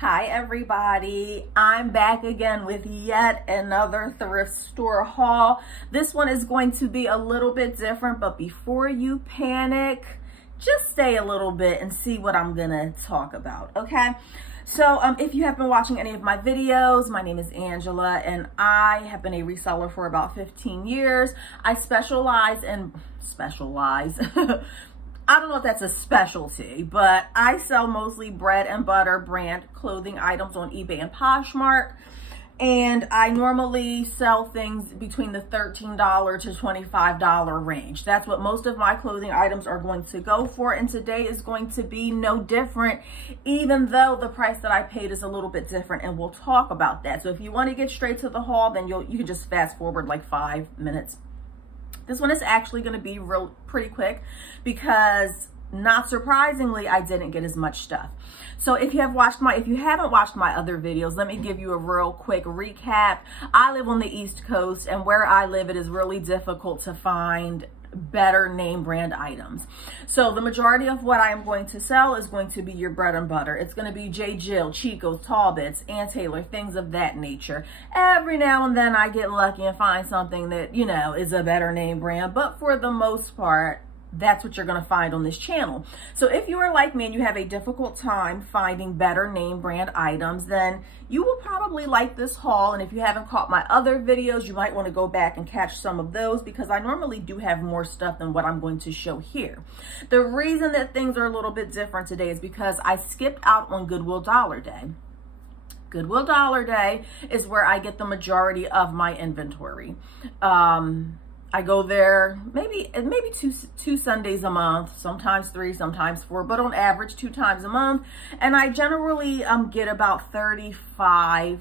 Hi everybody, I'm back again with yet another thrift store haul. This one is going to be a little bit different, but before you panic, just stay a little bit and see what I'm gonna talk about, okay? So if you have been watching any of my videos, my name is Angela and I have been a reseller for about 15 years. I specialize I don't know if that's a specialty, but I sell mostly bread and butter brand clothing items on eBay and Poshmark. And I normally sell things between the $13 to $25 range. That's what most of my clothing items are going to go for. And today is going to be no different, even though the price that I paid is a little bit different. And we'll talk about that. So if you want to get straight to the haul, then you can just fast forward like 5 minutes. This one is actually going to be pretty quick because, not surprisingly, I didn't get as much stuff. So if you haven't watched my other videos, let me give you a real quick recap. I live on the East Coast, and where I live, it is really difficult to find better name brand items. So the majority of what I am going to sell is going to be your bread and butter. It's going to be J. Jill, Chico's, Talbot's, Ann Taylor, things of that nature. Every now and then I get lucky and find something that, you know, is a better name brand, but for the most part, that's what you're going to find on this channel. So if you are like me and you have a difficult time finding better name brand items, then you will probably like this haul. And if you haven't caught my other videos, you might want to go back and catch some of those because I normally do have more stuff than what I'm going to show here. The reason that things are a little bit different today is because I skipped out on Goodwill Dollar Day. Goodwill Dollar Day is where I get the majority of my inventory. I go there maybe two Sundays a month, sometimes 3, sometimes 4, but on average 2 times a month. And I generally get about 35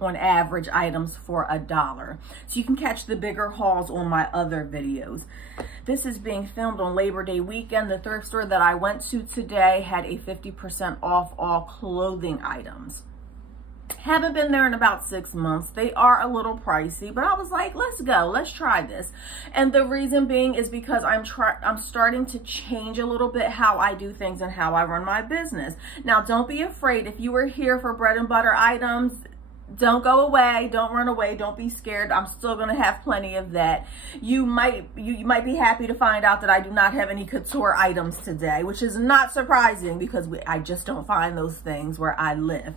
on average items for $1. So you can catch the bigger hauls on my other videos. This is being filmed on Labor Day weekend. The thrift store that I went to today had a 50% off all clothing items. Haven't been there in about 6 months. They are a little pricey, but I was like, let's go, let's try this. And the reason being is because I'm starting to change a little bit how I do things and how I run my business. Now, don't be afraid. If you were here for bread and butter items, don't go away, don't run away, don't be scared. I'm still going to have plenty of that. You might be happy to find out that I do not have any couture items today, which is not surprising because I just don't find those things where I live.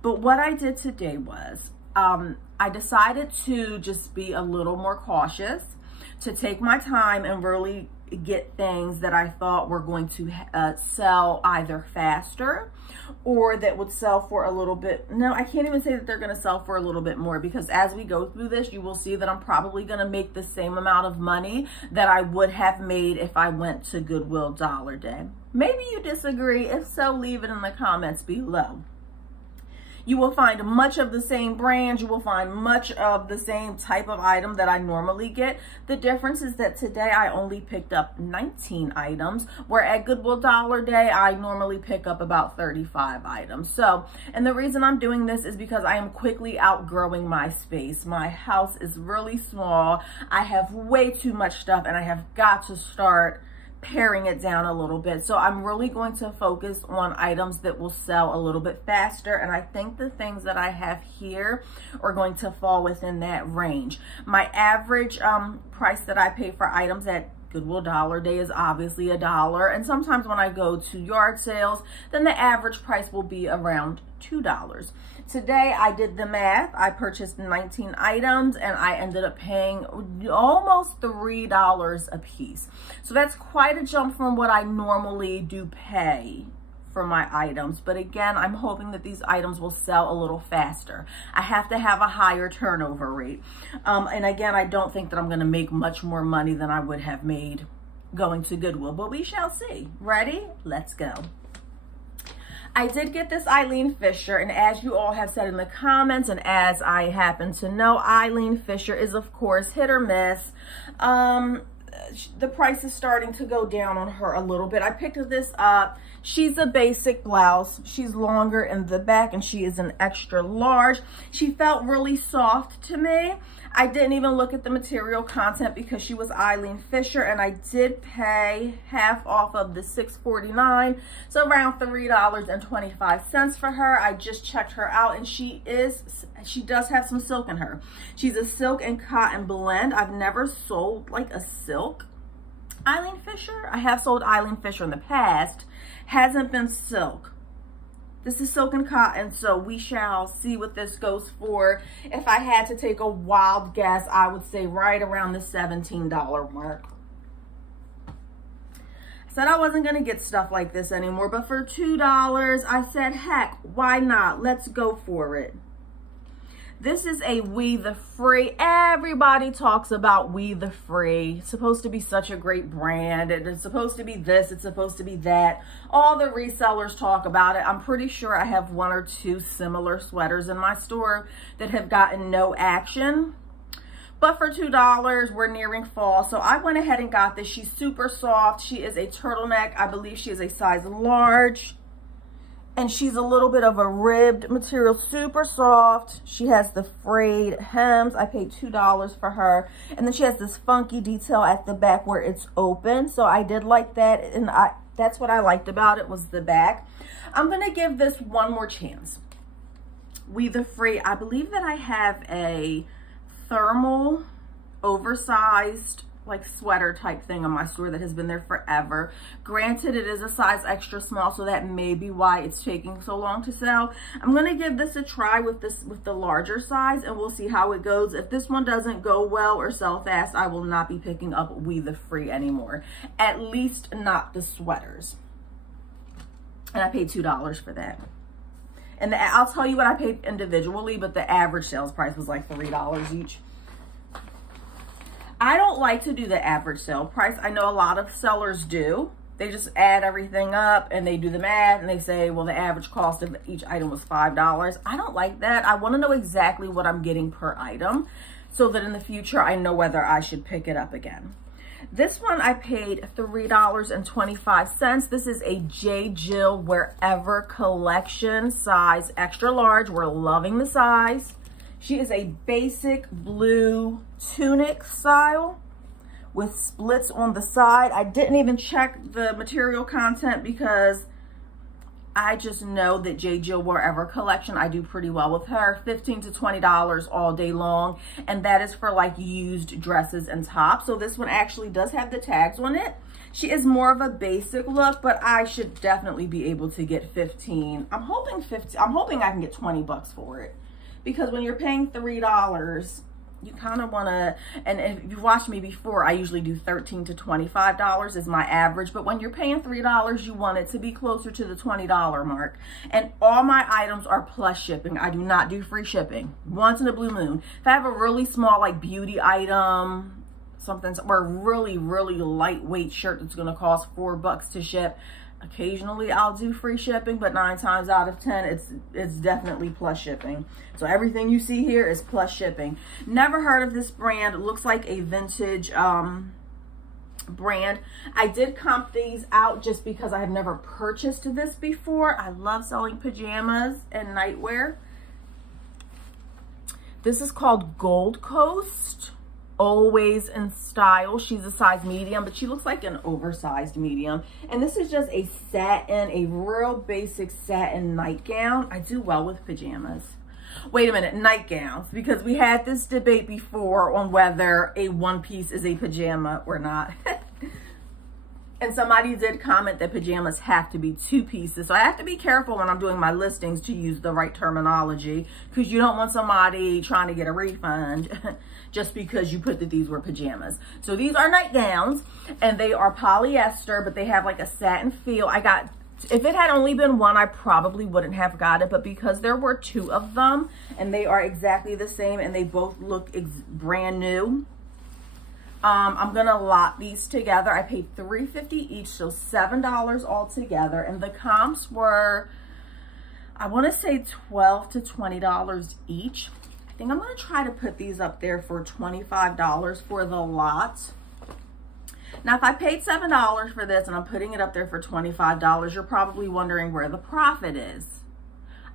But what I did today was I decided to just be a little more cautious, to take my time and really get things that I thought were going to sell either faster or that would sell for a little bit. No, I can't even say that they're going to sell for a little bit more because as we go through this, you will see that I'm probably going to make the same amount of money that I would have made if I went to Goodwill Dollar Day. Maybe you disagree. If so, leave it in the comments below. You will find much of the same brand. You will find much of the same type of item that I normally get. The difference is that today I only picked up 19 items, where at Goodwill Dollar Day, I normally pick up about 35 items. So, and the reason I'm doing this is because I am quickly outgrowing my space. My house is really small. I have way too much stuff and I have got to start paring it down a little bit. So I'm really going to focus on items that will sell a little bit faster. And I think the things that I have here are going to fall within that range. My average price that I pay for items at Goodwill Dollar Day is obviously $1. And sometimes when I go to yard sales, then the average price will be around $2. Today I did the math. I purchased 19 items and I ended up paying almost $3 a piece. So that's quite a jump from what I normally do pay for my items. But again, I'm hoping that these items will sell a little faster. I have to have a higher turnover rate. And again, I don't think that I'm going to make much more money than I would have made going to Goodwill, but we shall see. Ready? Let's go. I did get this Eileen Fisher, and as you all have said in the comments, and as I happen to know, Eileen Fisher is, of course, hit or miss. The price is starting to go down on her a little bit. I picked this up. She's a basic blouse. She's longer in the back, and she is an extra large. She felt really soft to me. I didn't even look at the material content because she was Eileen Fisher, and I did pay half off of the $6.49, so around $3.25 for her. I just checked her out, and she does have some silk in her. She's a silk and cotton blend. I've never sold like a silk Eileen Fisher. I have sold Eileen Fisher in the past, hasn't been silk. This is silk and cotton, so we shall see what this goes for. If I had to take a wild guess, I would say right around the $17 mark. I said I wasn't gonna get stuff like this anymore, but for $2, I said, heck, why not? Let's go for it. This is a We the Free. Everybody talks about We the Free. It's supposed to be such a great brand. It's supposed to be this. It's supposed to be that. All the resellers talk about it. I'm pretty sure I have 1 or 2 similar sweaters in my store that have gotten no action. But for $2, we're nearing fall. So I went ahead and got this. She's super soft. She is a turtleneck. I believe she is a size large. And she's a little bit of a ribbed material, super soft. She has the frayed hems. I paid $2 for her. And then she has this funky detail at the back where it's open. So I did like that. And that's what I liked about it, was the back. I'm going to give this one more chance. We the Free. I believe that I have a thermal, oversized, like sweater type thing on my store that has been there forever. Granted, it is a size extra small, so that may be why it's taking so long to sell. I'm gonna give this a try with the larger size, and we'll see how it goes. If this one doesn't go well or sell fast, I will not be picking up We the Free anymore. At least not the sweaters. And I paid $2 for that. And I'll tell you what I paid individually, but the average sales price was like $3 each. I don't like to do the average sale price. I know a lot of sellers do. They just add everything up and they do the math and they say, well, the average cost of each item was $5. I don't like that. I want to know exactly what I'm getting per item so that in the future I know whether I should pick it up again. This one I paid $3.25. This is a J. Jill Wherever collection, size extra large. We're loving the size. She is a basic blue tunic style with splits on the side. I didn't even check the material content because I just know that J. Jill Wherever collection, I do pretty well with her. $15 to $20 all day long. And that is for like used dresses and tops. So this one actually does have the tags on it. She is more of a basic look, but I should definitely be able to get 15. I'm hoping I can get 20 bucks for it. Because when you're paying $3, you kind of want to, and if you've watched me before, I usually do $13 to $25 is my average. But when you're paying $3, you want it to be closer to the $20 mark. And all my items are plus shipping. I do not do free shipping. Once in a blue moon. If I have a really small like beauty item, something, or a really, really lightweight shirt that's going to cost $4 to ship, occasionally I'll do free shipping, but 9 times out of 10, it's definitely plus shipping. So everything you see here is plus shipping. Never heard of this brand. It looks like a vintage brand. I did comp these out just because I have never purchased this before. I love selling pajamas and nightwear. This is called Gold Coast. Always in Style. She's a size medium, but she looks like an oversized medium. And this is just a satin, a real basic satin nightgown. I do well with pajamas. Wait a minute, nightgowns, because we had this debate before on whether a one piece is a pajama or not. And somebody did comment that pajamas have to be 2 pieces. So I have to be careful when I'm doing my listings to use the right terminology, because you don't want somebody trying to get a refund just because you put that these were pajamas. So these are nightgowns and they are polyester, but they have like a satin feel. If it had only been one, I probably wouldn't have got it, but because there were 2 of them and they are exactly the same and they both look brand new, I'm gonna lot these together. I paid $3.50 each, so $7 all together, and the comps were, I want to say $12 to $20 each. I think I'm gonna try to put these up there for $25 for the lot. Now, if I paid $7 for this and I'm putting it up there for $25, you're probably wondering where the profit is.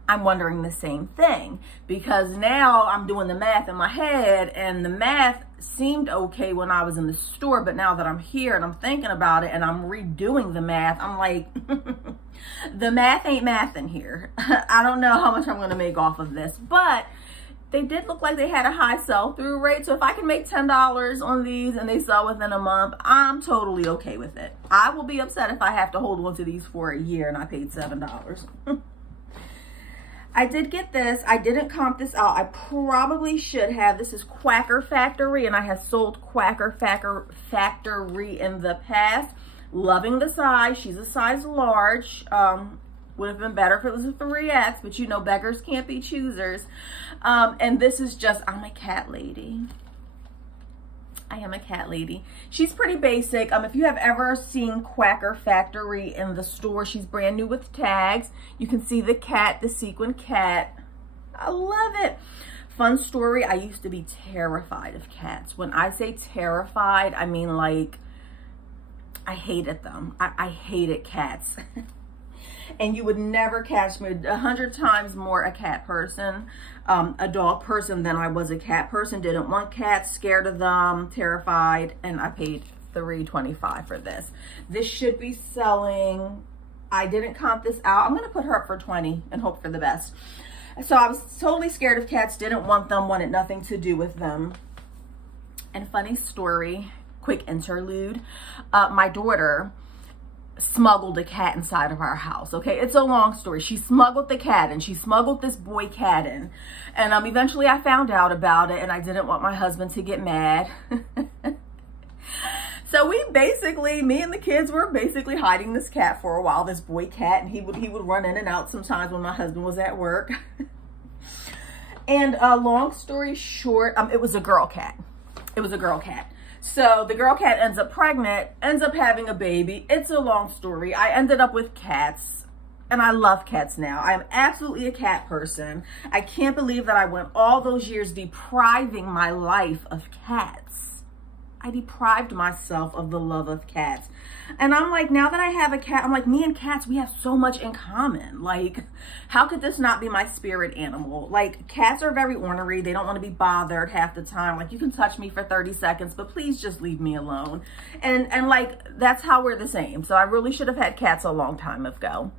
I'm wondering the same thing, because now I'm doing the math in my head, and the math seemed okay when I was in the store, but now that I'm here and I'm thinking about it and I'm redoing the math, I'm like, the math ain't math in here. I don't know how much I'm going to make off of this, but they did look like they had a high sell-through rate. So if I can make $10 on these and they sell within a month, I'm totally okay with it. I will be upset if I have to hold on to these for a year and I paid $7. I did get this. I didn't comp this out. I probably should have. This is Quacker Factory, and I have sold Quacker Factory in the past. Loving the size. She's a size large. Would have been better if it was a 3X, but you know, beggars can't be choosers. And this is just, I'm a cat lady. I am a cat lady. She's pretty basic. If you have ever seen Quacker Factory in the store, she's brand new with tags. You can see the cat, the sequin cat. I love it. Fun story, I used to be terrified of cats. When I say terrified, I mean like, I hated them. I hated cats. And you would never catch me 100 times more a cat person, a dog person than I was a cat person. Didn't want cats, scared of them, terrified, and I paid $3.25 for this. This should be selling. I didn't comp this out. I'm gonna put her up for 20 and hope for the best. So I was totally scared of cats, didn't want them, wanted nothing to do with them. And funny story, quick interlude, my daughter smuggled a cat inside of our house. Okay, it's a long story. She smuggled the cat in. She smuggled this boy cat in, and eventually I found out about it, and I didn't want my husband to get mad. So we basically, me and the kids were basically hiding this cat for a while, this boy cat, and he would run in and out sometimes when my husband was at work. And long story short, it was a girl cat. It was a girl cat. So the girl cat ends up pregnant, ends up having a baby. It's a long story. I ended up with cats, and I love cats now. I am absolutely a cat person. I can't believe that I went all those years depriving my life of cats. I deprived myself of the love of cats. And I'm like, now that I have a cat, I'm like, me and cats, we have so much in common. Like, how could this not be my spirit animal? Like, cats are very ornery. They don't want to be bothered half the time. Like, you can touch me for 30 seconds, but please just leave me alone. And like, that's how we're the same. So I really should have had cats a long time ago.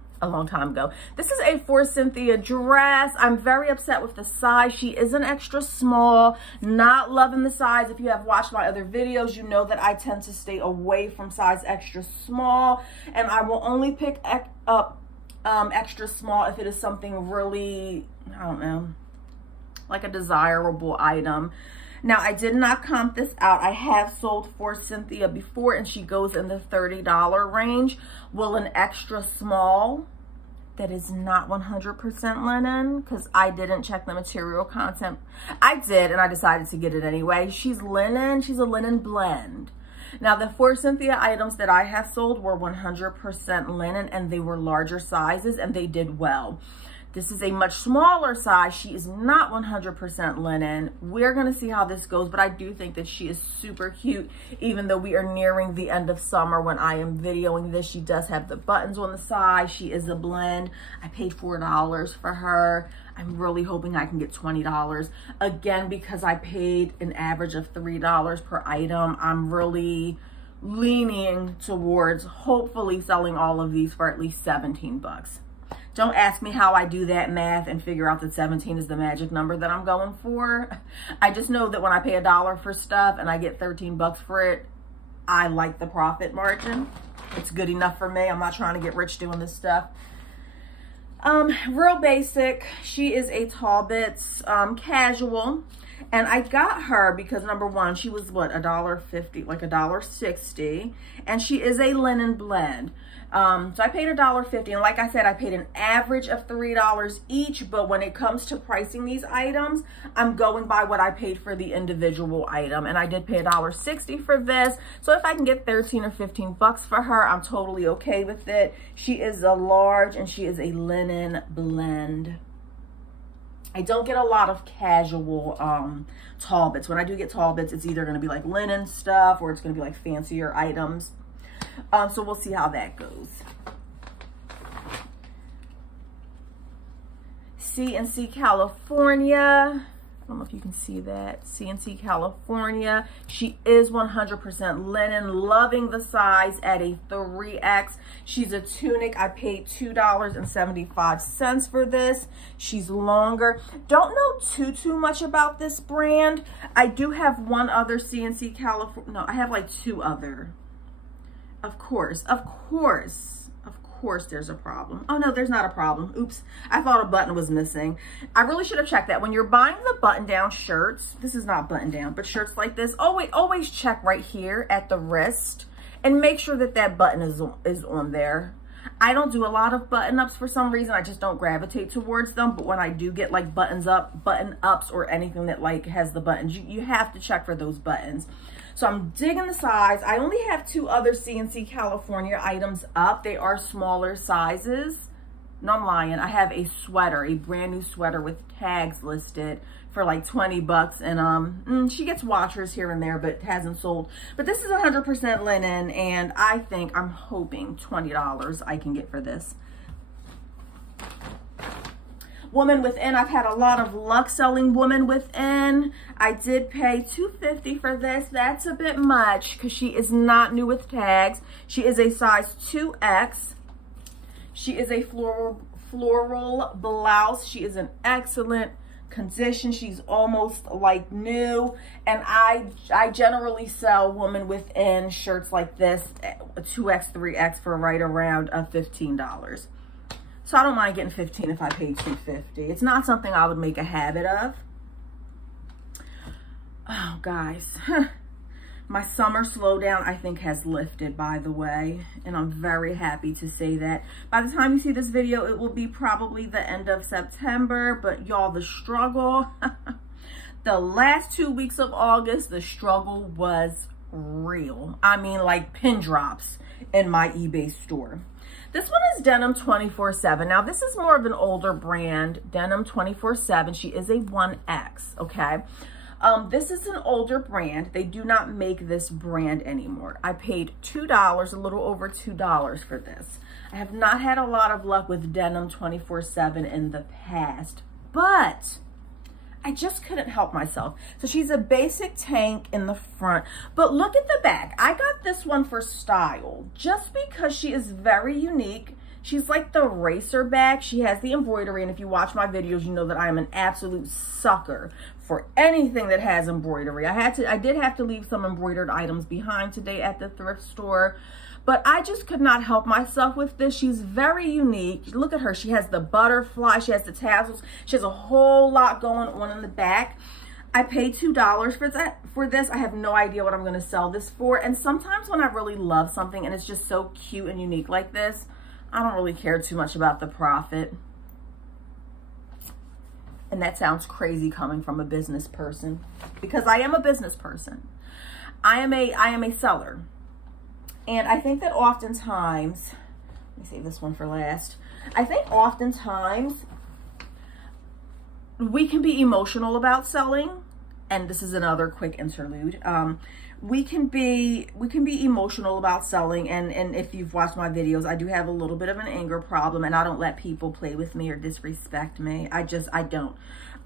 This is a For Cynthia dress. I'm very upset with the size. She is an extra small, not loving the size. If you have watched my other videos, you know that I tend to stay away from size extra small, and I will only pick up extra small if it is something really, I don't know, like a desirable item. Now, I did not comp this out. I have sold For Cynthia before, and she goes in the $30 range. Will an extra small that is not 100% linen, because I didn't check the material content. I did, and I decided to get it anyway. She's linen. She's a linen blend. Now, the For Cynthia items that I have sold were 100% linen, and they were larger sizes, and they did well. This is a much smaller size. She is not 100% linen. We're going to see how this goes, but I do think that she is super cute, even though we are nearing the end of summer when I am videoing this. She does have the buttons on the side. She is a blend. I paid $4 for her. I'm really hoping I can get $20. Again, because I paid an average of $3 per item, I'm really leaning towards hopefully selling all of these for at least 17 bucks. Don't ask me how I do that math and figure out that 17 is the magic number that I'm going for. I just know that when I pay $1 for stuff and I get 13 bucks for it, I like the profit margin. It's good enough for me. I'm not trying to get rich doing this stuff. Real basic. She is a Talbot's casual. And I got her because, number one, she was, what, $1.50, like $1.60. And she is a linen blend. So I paid $1.50, and like I said, I paid an average of $3 each, but when it comes to pricing these items, I'm going by what I paid for the individual item, and I did pay $1.60 for this. So if I can get 13 or 15 bucks for her, I'm totally okay with it. She is a large, and she is a linen blend. I don't get a lot of casual Talbots. When I do get Talbots, it's either going to be like linen stuff or it's going to be like fancier items. So we'll see how that goes. CNC California. I don't know if you can see that. CNC California. She is 100% linen, loving the size at a 3X. She's a tunic. I paid $2.75 for this. She's longer. Don't know too much about this brand. I do have one other CNC California. No, I have like two other. Of course there's a problem. Oh no, there's not a problem. Oops, I thought a button was missing. I really should have checked that. When you're buying the button down shirts, this is not button down, but shirts like this, always check right here at the wrist and make sure that that button is on there. I don't do a lot of button ups for some reason. I just don't gravitate towards them. But when I do get like button ups or anything that like has the buttons, you have to check for those buttons. So I'm digging the size. I only have two other CNC California items up. They are smaller sizes. No, I'm lying. I have a sweater, a brand new sweater with tags listed for like 20 bucks. And she gets washers here and there, but hasn't sold. But this is 100% linen, and I'm hoping $20 I can get for this. Woman Within, I've had a lot of luck selling Woman Within. I did pay $2.50 for this. That's a bit much because she is not new with tags. She is a size 2X. She is a floral blouse. She is in excellent condition. She's almost like new. And I generally sell Woman Within shirts like this, 2X, 3X, for right around $15. So I don't mind getting 15 if I pay $2.50. It's not something I would make a habit of. Oh, guys. My summer slowdown, I think, has lifted, by the way. And I'm very happy to say that. By the time you see this video, it will be probably the end of September. But y'all, the struggle, the last 2 weeks of August, the struggle was real. I mean, like pin drops in my eBay store. This one is Denim 24/7. Now, this is more of an older brand, Denim 24/7. She is a 1X, okay? This is an older brand. They do not make this brand anymore. I paid $2, a little over $2 for this. I have not had a lot of luck with Denim 24/7 in the past, but I just couldn't help myself. So she's a basic tank in the front, but look at the back. I got this one for style just because she is very unique. She's like the racer back. She has the embroidery, and if you watch my videos, you know that I am an absolute sucker for anything that has embroidery. I did have to leave some embroidered items behind today at the thrift store, but I just could not help myself with this. She's very unique. Look at her. She has the butterfly. She has the tassels. She has a whole lot going on in the back. I paid $2 for this. I have no idea what I'm going to sell this for. And sometimes when I really love something and it's just so cute and unique like this, I don't really care too much about the profit. And that sounds crazy coming from a business person, because I am a business person. I am a seller. And I think that oftentimes, let me save this one for last. I think oftentimes we can be emotional about selling. And this is another quick interlude. We can be emotional about selling. And if you've watched my videos, I do have a little bit of an anger problem, and I don't let people play with me or disrespect me. I don't.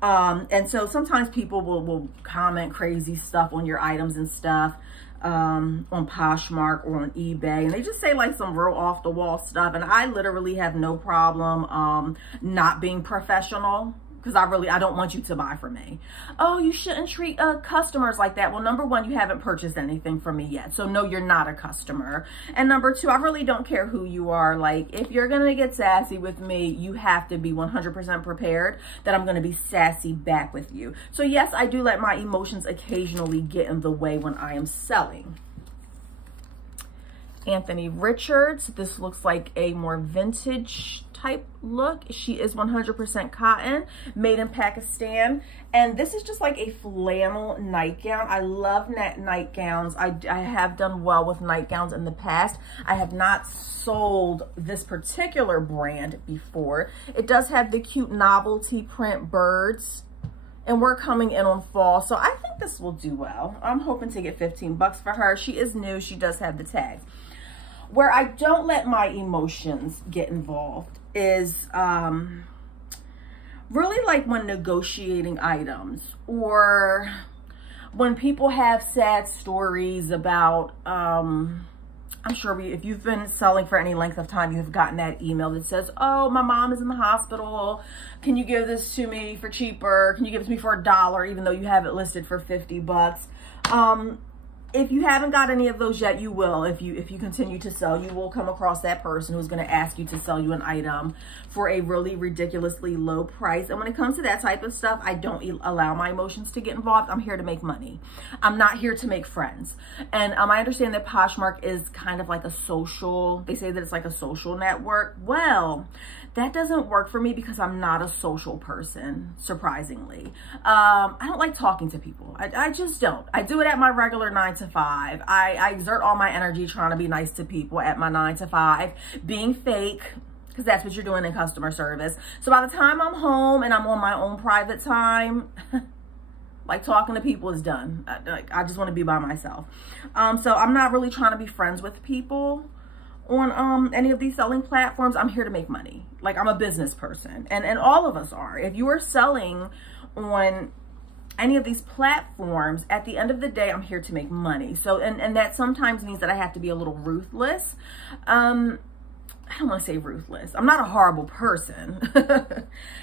And so sometimes people will comment crazy stuff on your items and stuff. On Poshmark or on eBay, and they just say like some real off the wall stuff, and I literally have no problem not being professional, because I don't want you to buy from me. Oh, you shouldn't treat customers like that. Well, number one, you haven't purchased anything from me yet, so no, you're not a customer. And number two, I really don't care who you are. Like, if you're gonna get sassy with me, you have to be 100% prepared that I'm gonna be sassy back with you. So yes, I do let my emotions occasionally get in the way when I am selling. Anthony Richards, this looks like a more vintage type look. She is 100% cotton, made in Pakistan, and this is just like a flannel nightgown. I love nightgowns. I have done well with nightgowns in the past. I have not sold this particular brand before. It does have the cute novelty print birds, and we're coming in on fall, so I think this will do well. I'm hoping to get 15 bucks for her. She is new. She does have the tags. Where I don't let my emotions get involved is really like when negotiating items, or when people have sad stories about, I'm sure if you've been selling for any length of time, you have gotten that email that says, oh, my mom is in the hospital. Can you give this to me for cheaper? Can you give it to me for $1, even though you have it listed for 50 bucks? If you haven't got any of those yet, you will. If you continue to sell, you will come across that person who's going to ask you to sell you an item for a really ridiculously low price. And when it comes to that type of stuff, I don't allow my emotions to get involved. I'm here to make money. I'm not here to make friends. And I understand that Poshmark is kind of like a social, they say that it's like a social network. Well, that doesn't work for me because I'm not a social person, surprisingly. I don't like talking to people. I just don't. I do it at my regular 9 to 5. I exert all my energy trying to be nice to people at my 9 to 5, being fake, because that's what you're doing in customer service. So by the time I'm home and I'm on my own private time, like talking to people is done. I just want to be by myself. So I'm not really trying to be friends with people on any of these selling platforms. I'm here to make money. Like, I'm a business person, and all of us are. If you are selling on any of these platforms, at the end of the day, I'm here to make money. So, and that sometimes means that I have to be a little ruthless. I don't want to say ruthless. I'm not a horrible person.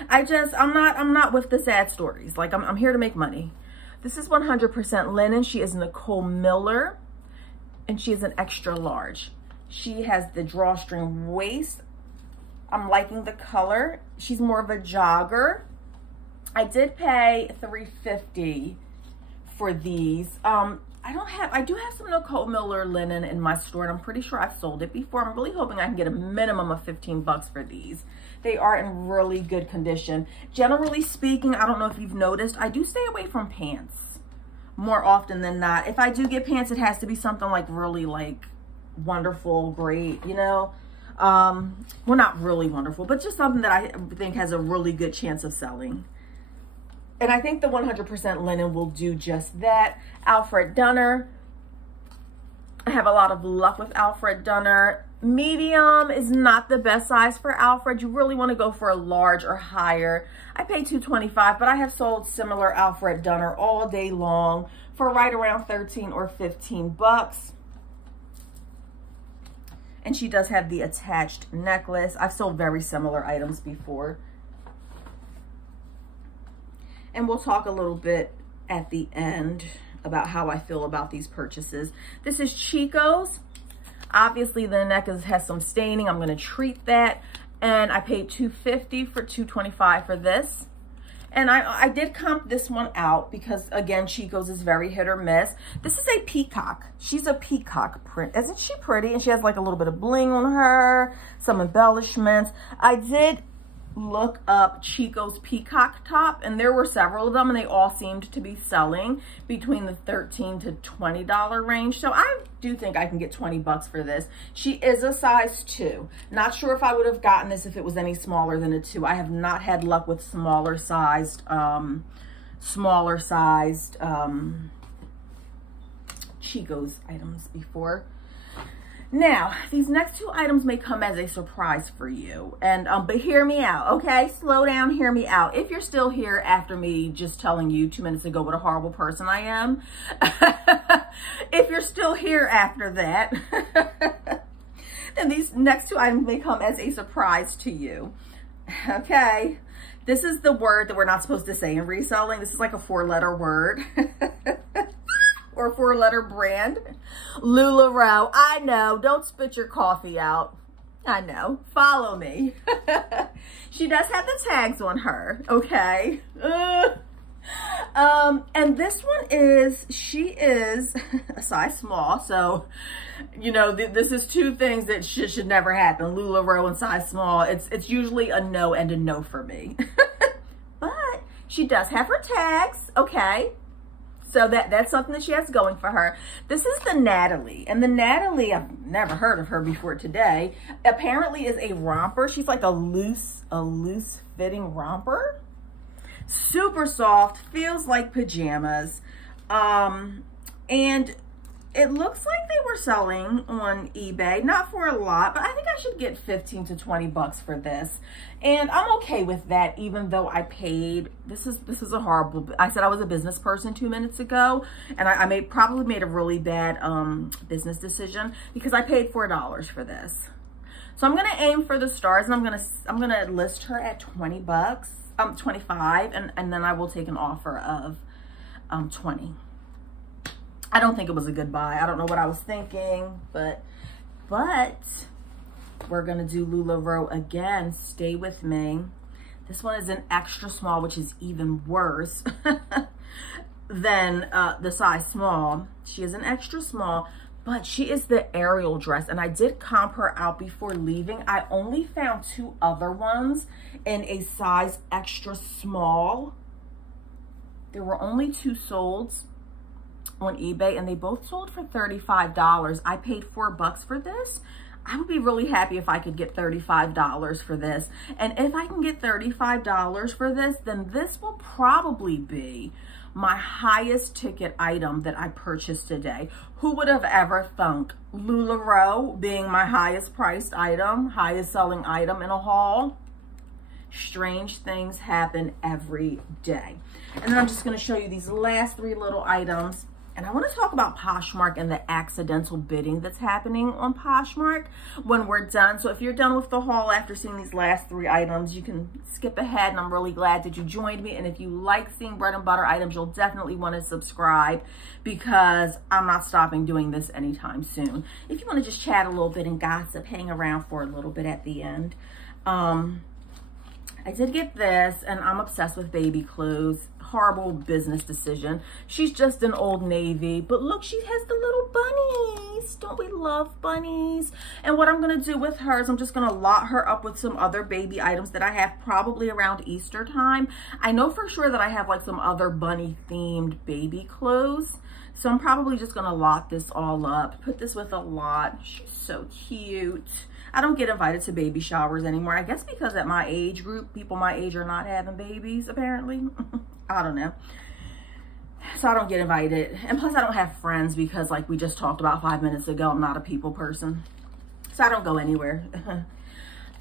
I'm not with the sad stories. Like, I'm here to make money. This is 100% linen. She is Nicole Miller, and she is an extra large. She has the drawstring waist. I'm liking the color. She's more of a jogger. I did pay $3.50 for these. I do have some Nicole Miller linen in my store, and I'm pretty sure I've sold it before. I'm really hoping I can get a minimum of 15 bucks for these. They are in really good condition. Generally speaking, I don't know if you've noticed, I do stay away from pants more often than not. If I do get pants, it has to be something like really like wonderful, great, you know. Well, not really wonderful, but just something that I think has a really good chance of selling. And I think the 100% linen will do just that. Alfred Dunner. I have a lot of luck with Alfred Dunner. Medium is not the best size for Alfred. You really want to go for a large or higher. I paid $2.25, but I have sold similar Alfred Dunner all day long for right around 13 or 15 bucks. And she does have the attached necklace. I've sold very similar items before. And we'll talk a little bit at the end about how I feel about these purchases. This is Chico's. Obviously, the neck has some staining. I'm going to treat that. And I paid $2.50 for $2.25 for this. And I did comp this one out because, again, Chico's is very hit or miss. This is a peacock. She's a peacock print. Isn't she pretty? And she has like a little bit of bling on her, some embellishments. I did look up Chico's peacock top, and there were several of them, and they all seemed to be selling between the $13 to $20 range. So I do think I can get 20 bucks for this. She is a size 2. Not sure if I would have gotten this if it was any smaller than a 2. I have not had luck with smaller sized Chico's items before. Now, these next 2 items may come as a surprise for you, and but hear me out, okay? Slow down, hear me out. If you're still here after me just telling you 2 minutes ago what a horrible person I am, if you're still here after that, then these next 2 items may come as a surprise to you, okay? This is the word that we're not supposed to say in reselling. This is like a 4-letter word. Or 4-letter brand. LuLaRoe. I know. Don't spit your coffee out. I know. Follow me. She does have the tags on her. Okay. And this one is, she is a size small. So, you know, this is 2 things that should never happen. LuLaRoe and size small. It's usually a no and a no for me. But she does have her tags. Okay. So that's something that she has going for her. This is the Natalie. And the Natalie, I've never heard of her before today, apparently is a romper. She's like a loose fitting romper. Super soft, feels like pajamas. And it looks like they were selling on eBay, not for a lot, but I think I should get 15 to 20 bucks for this. And I'm okay with that, even though I paid, this is a horrible, I said I was a business person 2 minutes ago, and I probably made a really bad business decision because I paid $4 for this. So I'm gonna aim for the stars, and I'm gonna list her at 20 bucks, 25, and then I will take an offer of 20. I don't think it was a good buy. I don't know what I was thinking, but we're gonna do LuLaRoe again. Stay with me. This one is an extra small, which is even worse than the size small. She is an extra small, but she is the Ariel dress, and I did comp her out before leaving. I only found 2 other ones in a size extra small. There were only 2 sold on eBay, and they both sold for $35. I paid $4 for this. I would be really happy if I could get $35 for this. And if I can get $35 for this, then this will probably be my highest ticket item that I purchased today. Who would have ever thunk LuLaRoe being my highest priced item, highest selling item in a haul? Strange things happen every day. And then I'm just going to show you these last 3 little items. And I want to talk about Poshmark and the accidental bidding that's happening on Poshmark when we're done. So if you're done with the haul after seeing these last 3 items, you can skip ahead, and I'm really glad that you joined me. And if you like seeing bread and butter items, you'll definitely want to subscribe because I'm not stopping doing this anytime soon. If you want to just chat a little bit and gossip, hang around for a little bit at the end. I did get this, and I'm obsessed with baby clothes. Horrible business decision. She's just an Old Navy, but look, she has the little bunnies. Don't we love bunnies? And what I'm gonna do with her is I'm just gonna lot her up with some other baby items that I have probably around Easter time. I know for sure that I have like some other bunny themed baby clothes. So I'm probably just gonna lot this all up, put this with a lot. She's so cute. I don't get invited to baby showers anymore. I guess because at my age group, people my age are not having babies, apparently. I don't know. So I don't get invited. And plus I don't have friends because, like we just talked about 5 minutes ago, I'm not a people person. So I don't go anywhere.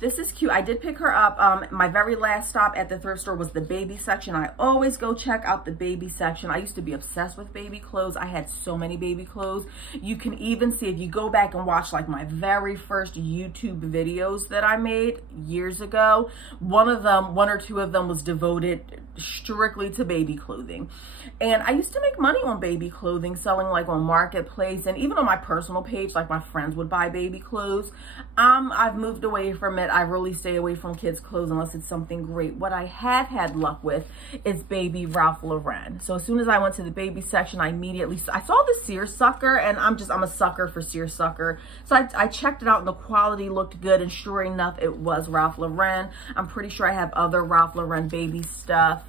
This is cute. I did pick her up. My very last stop at the thrift store was the baby section. I always go check out the baby section. I used to be obsessed with baby clothes. I had so many baby clothes. You can even see, if you go back and watch like my very first YouTube videos that I made years ago, one or two of them was devoted strictly to baby clothing. And I used to make money on baby clothing, selling like on Marketplace, and even on my personal page, like my friends would buy baby clothes. I've moved away from it. I really stay away from kids' clothes unless it's something great. What I have had luck with is baby Ralph Lauren. So as soon as I went to the baby section, I saw the seersucker, and I'm a sucker for seersucker. So I checked it out, and the quality looked good, and sure enough, it was Ralph Lauren. I'm pretty sure I have other Ralph Lauren baby stuff.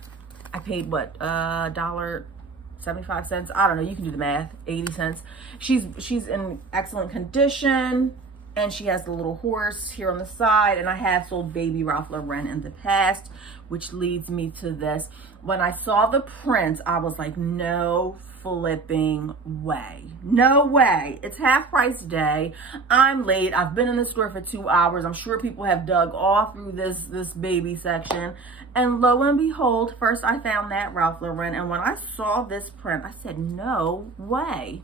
I paid what, $1.75? I don't know, you can do the math, 80 cents. She's in excellent condition, and she has the little horse here on the side, and I have sold baby Ralph Lauren in the past, which leads me to this. When I saw the print, I was like, no flipping way. No way. It's half price day. I'm late. I've been in the store for 2 hours. I'm sure people have dug all through this baby section. And lo and behold, first I found that Ralph Lauren, and when I saw this print, I said, no way.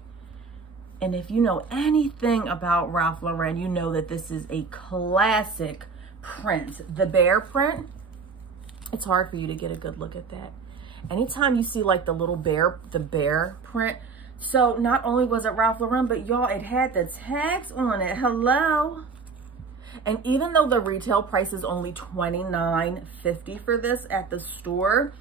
And if you know anything about Ralph Lauren, you know that this is a classic print. The bear print, it's hard for you to get a good look at that. Anytime you see like the little bear, the bear print. So not only was it Ralph Lauren, but y'all, it had the tags on it. Hello. And even though the retail price is only $29.50 for this at the store,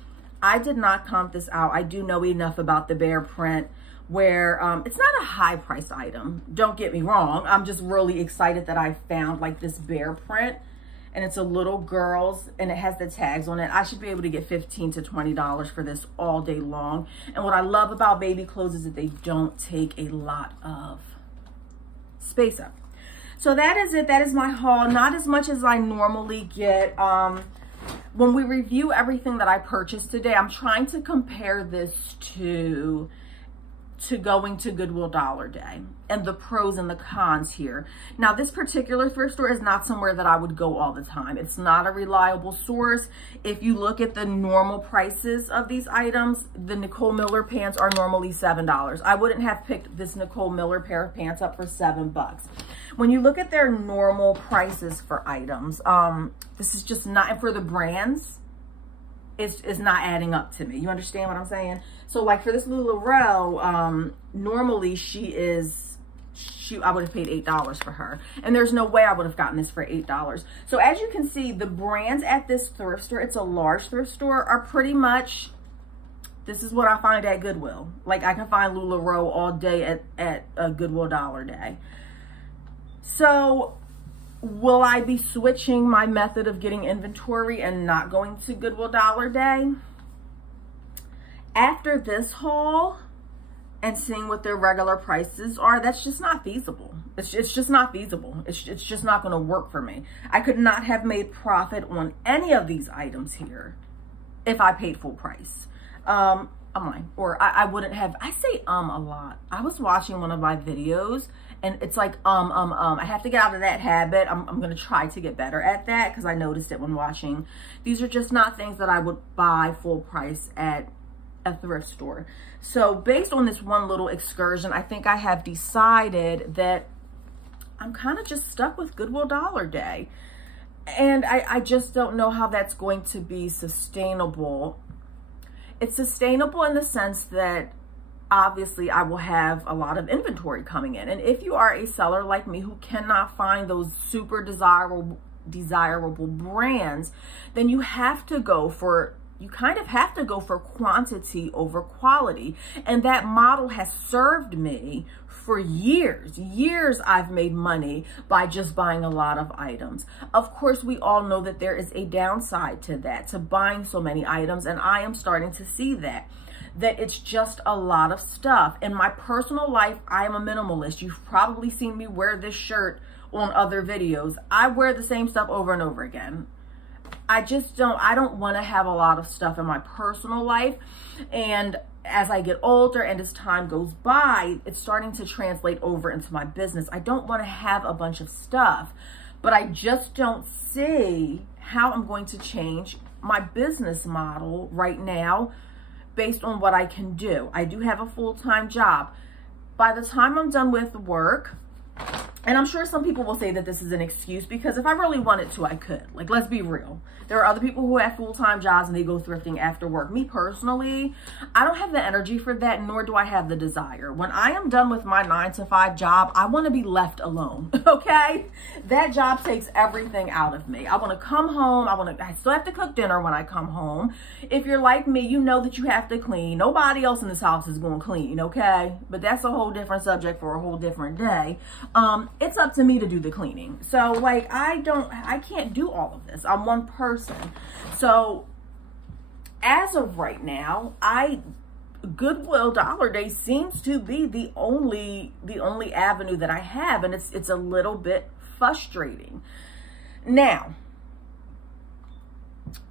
I did not comp this out. I do know enough about the bear print where it's not a high priced item. Don't get me wrong. I'm just really excited that I found like this bear print, and it's a little girl's, and it has the tags on it. I should be able to get $15 to $20 for this all day long. And what I love about baby clothes is that they don't take a lot of space up. So that is it. That is my haul. Not as much as I normally get. When we review everything that I purchased today, I'm trying to compare this to to going to Goodwill Dollar Day and the pros and the cons here. Now, this particular thrift store is not somewhere that I would go all the time. It's not a reliable source. If you look at the normal prices of these items, the Nicole Miller pants are normally $7. I wouldn't have picked this Nicole Miller pair of pants up for $7. When you look at their normal prices for items, this is just not, and for the brands, it's not adding up to me. You understand what I'm saying? So like for this LuLaRoe, normally I would have paid $8 for her. And there's no way I would have gotten this for $8. So as you can see, the brands at this thrift store, it's a large thrift store, are pretty much, this is what I find at Goodwill. Like I can find LuLaRoe all day at a Goodwill Dollar Day. So will I be switching my method of getting inventory and not going to Goodwill Dollar Day? After this haul and seeing what their regular prices are, that's just not feasible. It's just not feasible. It's just not going to work for me. I could not have made profit on any of these items here if I paid full price. I'm lying. Or I wouldn't have. I say a lot. I was watching one of my videos and it's like, I have to get out of that habit. I'm going to try to get better at that because I noticed it when watching. These are just not things that I would buy full price at a thrift store. So based on this one little excursion, I think I have decided that I'm kind of just stuck with Goodwill Dollar Day. And I just don't know how that's going to be sustainable. It's sustainable in the sense that obviously I will have a lot of inventory coming in. And if you are a seller like me who cannot find those super desirable brands, then you have to go for, you kind of have to go for quantity over quality. And that model has served me for years. Years I've made money by just buying a lot of items. Of course, we all know that there is a downside to that, to buying so many items. And I am starting to see that it's just a lot of stuff. In my personal life, I am a minimalist. You've probably seen me wear this shirt on other videos. I wear the same stuff over and over again. I don't want to have a lot of stuff in my personal life. And as I get older and as time goes by, it's starting to translate over into my business. I don't want to have a bunch of stuff, but I just don't see how I'm going to change my business model right now based on what I can do. I do have a full-time job. By the time I'm done with work, and I'm sure some people will say that this is an excuse because if I really wanted to, I could. Like, let's be real. There are other people who have full-time jobs and they go thrifting after work. Me personally, I don't have the energy for that, nor do I have the desire. When I am done with my 9-to-5 job, I want to be left alone, okay? That job takes everything out of me. I want to come home. I still have to cook dinner when I come home. If you're like me, you know that you have to clean. Nobody else in this house is going to clean, okay? But that's a whole different subject for a whole different day. It's up to me to do the cleaning. So like, I can't do all of this. I'm one person. So as of right now, Goodwill Dollar Day seems to be the only avenue that I have. And it's a little bit frustrating. Now,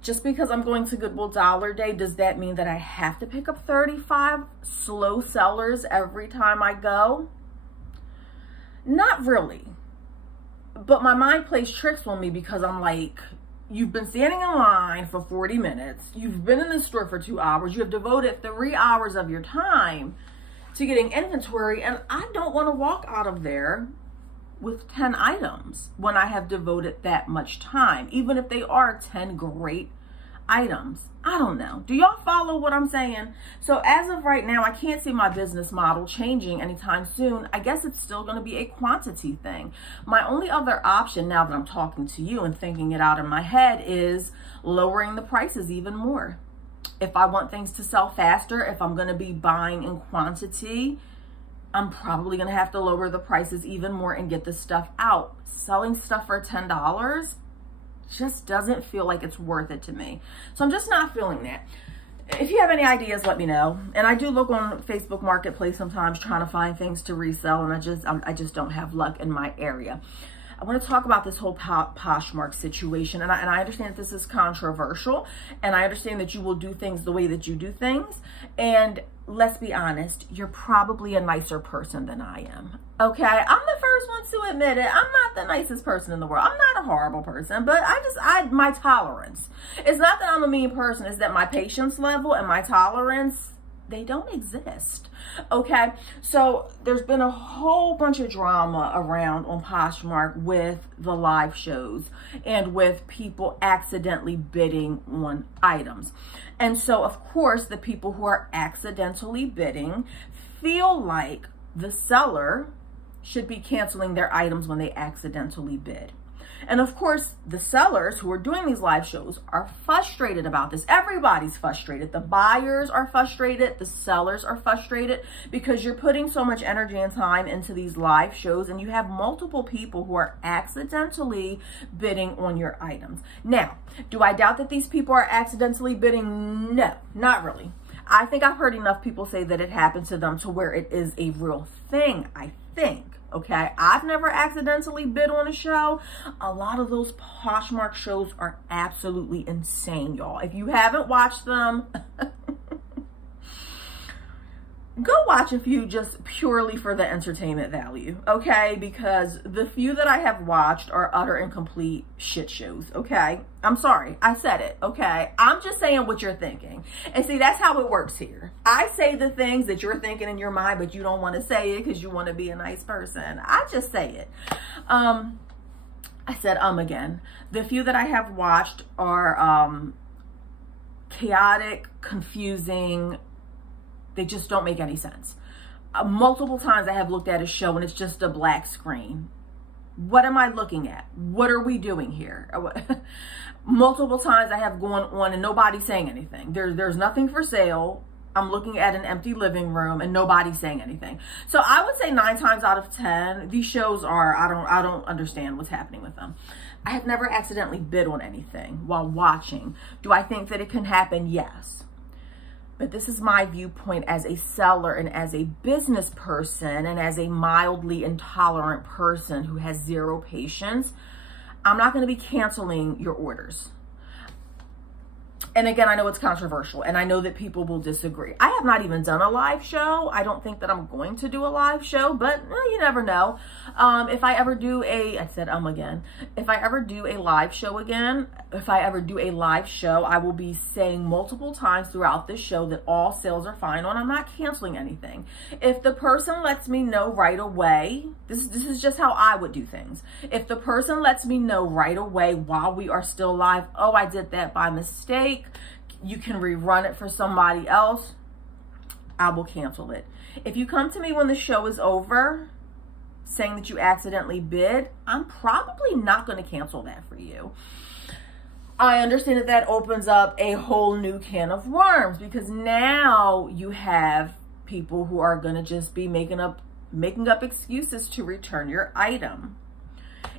just because I'm going to Goodwill Dollar Day, does that mean that I have to pick up 35 slow sellers every time I go? Not really. But my mind plays tricks on me because I'm like, you've been standing in line for 40 minutes. You've been in the store for 2 hours. You have devoted 3 hours of your time to getting inventory. And I don't want to walk out of there with 10 items when I have devoted that much time, even if they are 10 great items. I don't know. Do y'all follow what I'm saying? So as of right now, I can't see my business model changing anytime soon. I guess it's still going to be a quantity thing. My only other option now that I'm talking to you and thinking it out in my head is lowering the prices even more. If I want things to sell faster, if I'm going to be buying in quantity, I'm probably going to have to lower the prices even more and get this stuff out. Selling stuff for $10 just doesn't feel like it's worth it to me. So I'm just not feeling that. If you have any ideas, let me know. And I do look on Facebook Marketplace sometimes trying to find things to resell, and I just don't have luck in my area. I want to talk about this whole Poshmark situation, and I understand that this is controversial, and I understand that you will do things the way that you do things. And let's be honest, you're probably a nicer person than I am. Okay, I'm the first one to admit it. I'm not the nicest person in the world. I'm not a horrible person, but my tolerance. It's not that I'm a mean person, it's that my patience level and my tolerance, they don't exist. Okay, so there's been a whole bunch of drama around on Poshmark with the live shows and with people accidentally bidding on items. And so, of course, the people who are accidentally bidding feel like the seller should be canceling their items when they accidentally bid. And of course, the sellers who are doing these live shows are frustrated about this. Everybody's frustrated. The buyers are frustrated. The sellers are frustrated because you're putting so much energy and time into these live shows and you have multiple people who are accidentally bidding on your items. Now, do I doubt that these people are accidentally bidding? No, not really. I think I've heard enough people say that it happened to them to where it is a real thing, I think. Okay, I've never accidentally bid on a show. A lot of those Poshmark shows are absolutely insane, y'all. If you haven't watched them, go watch a few just purely for the entertainment value, okay? Because the few that I have watched are utter and complete shit shows, okay? I'm sorry, I said it, okay? I'm just saying what you're thinking. And see, that's how it works here. I say the things that you're thinking in your mind, but you don't want to say it because you want to be a nice person. I just say it. I said again. The few that I have watched are chaotic, confusing. They just don't make any sense. Multiple times I have looked at a show and it's just a black screen. What am I looking at? What are we doing here? Multiple times I have gone on and nobody's saying anything. There's nothing for sale. I'm looking at an empty living room and nobody's saying anything. So I would say 9 times out of 10, these shows are, I don't understand what's happening with them. I have never accidentally bid on anything while watching. Do I think that it can happen? Yes. But this is my viewpoint as a seller and as a business person and as a mildly intolerant person who has zero patience. I'm not going to be canceling your orders. And again, I know it's controversial and I know that people will disagree. I have not even done a live show. I don't think that I'm going to do a live show, but you never know. If I ever do again, if I ever do a live show again, I will be saying multiple times throughout this show that all sales are fine on. I'm not canceling anything. If the person lets me know right away, this is just how I would do things. If the person lets me know right away while we are still live, oh, I did that by mistake, you can rerun it for somebody else, I will cancel it. If you come to me when the show is over saying that you accidentally bid, I'm probably not going to cancel that for you. I understand that that opens up a whole new can of worms because now you have people who are going to just be making up excuses to return your item.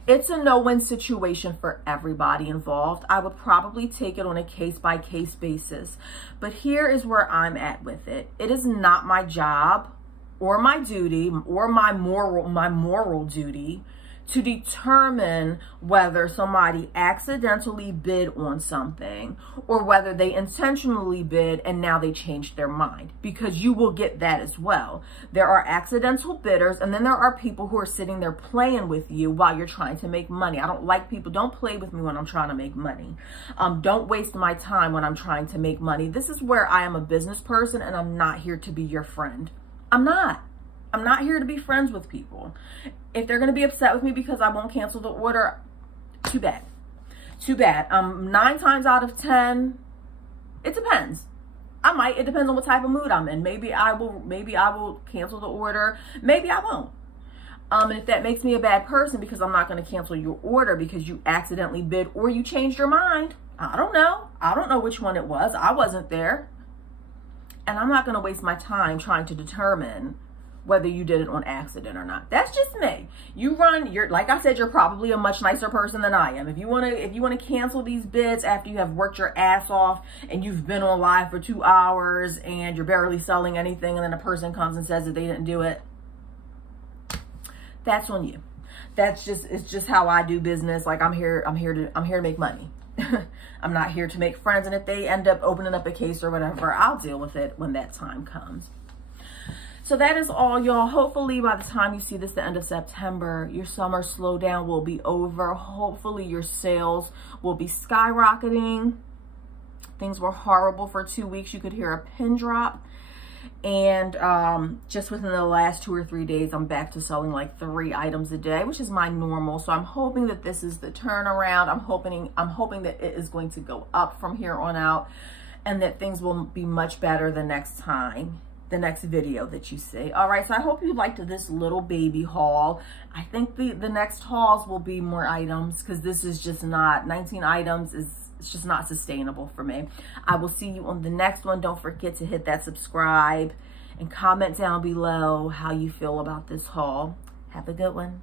It's a no-win situation for everybody involved. I would probably take it on a case-by-case basis. But here is where I'm at with it. It is not my job or my duty or my moral duty to determine whether somebody accidentally bid on something or whether they intentionally bid and now they changed their mind, because you will get that as well. There are accidental bidders and then there are people who are sitting there playing with you while you're trying to make money. I don't like people. Don't play with me when I'm trying to make money. Don't waste my time when I'm trying to make money. This is where I am a business person and I'm not here to be your friend. I'm not here to be friends with people. If they're going to be upset with me because I won't cancel the order, too bad. Too bad. 9 times out of 10, it depends. It depends on what type of mood I'm in. Maybe I will cancel the order. Maybe I won't. And if that makes me a bad person because I'm not going to cancel your order because you accidentally bid or you changed your mind, I don't know. I don't know which one it was. I wasn't there. And I'm not going to waste my time trying to determine whether you did it on accident or not. That's just me. Like I said, you're probably a much nicer person than I am. If you want to cancel these bids after you have worked your ass off and you've been on live for 2 hours and you're barely selling anything and then a person comes and says that they didn't do it, that's on you. It's just how I do business. Like I'm here to make money. I'm not here to make friends. And if they end up opening up a case or whatever, I'll deal with it when that time comes. So that is all, y'all. Hopefully by the time you see this, the end of September, your summer slowdown will be over. Hopefully your sales will be skyrocketing. Things were horrible for 2 weeks. You could hear a pin drop. And just within the last 2 or 3 days, I'm back to selling like 3 items a day, which is my normal. So I'm hoping that this is the turnaround. I'm hoping that it is going to go up from here on out, and that things will be much better the next time, the next video that you see. All right, so I hope you liked this little baby haul. I think the next hauls will be more items, because this is just not, 19 items is, it's just not sustainable for me. I will see you on the next one. Don't forget to hit that subscribe and comment down below how you feel about this haul. Have a good one.